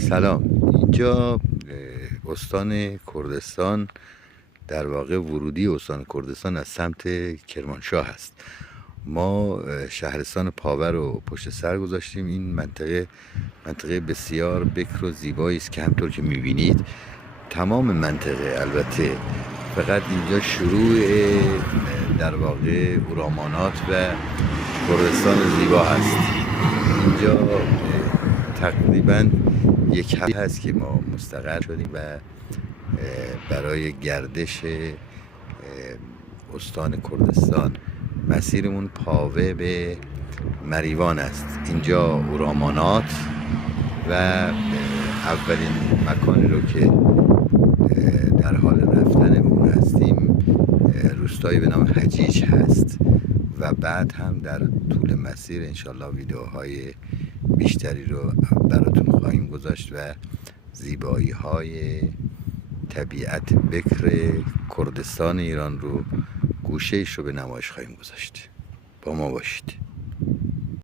سلام. اینجا استان کردستان، در واقع ورودی استان کردستان از سمت کرمانشاه هست. ما شهرستان پاور رو پشت سر گذاشتیم. این منطقه بسیار بکر و زیبایی است که همطور که میبینید تمام منطقه، البته فقط اینجا شروع در واقع اورامانات و کردستان زیبا هست. اینجا تقریبا یک هفته هست که ما مستقر شدیم و برای گردش استان کردستان مسیرمون پاوه به مریوان است. اینجا اورامانات و اولین مکانی رو که در حال رفتن اون هستیم روستایی به نام حجیج هست و بعد هم در طول مسیر انشالله ویدیوهای بیشتری رو براتون خواهیم گذاشت و زیبایی های طبیعت بکر کردستان ایران رو گوشه‌ایش رو به نمایش خواهیم گذاشت. با ما باشید.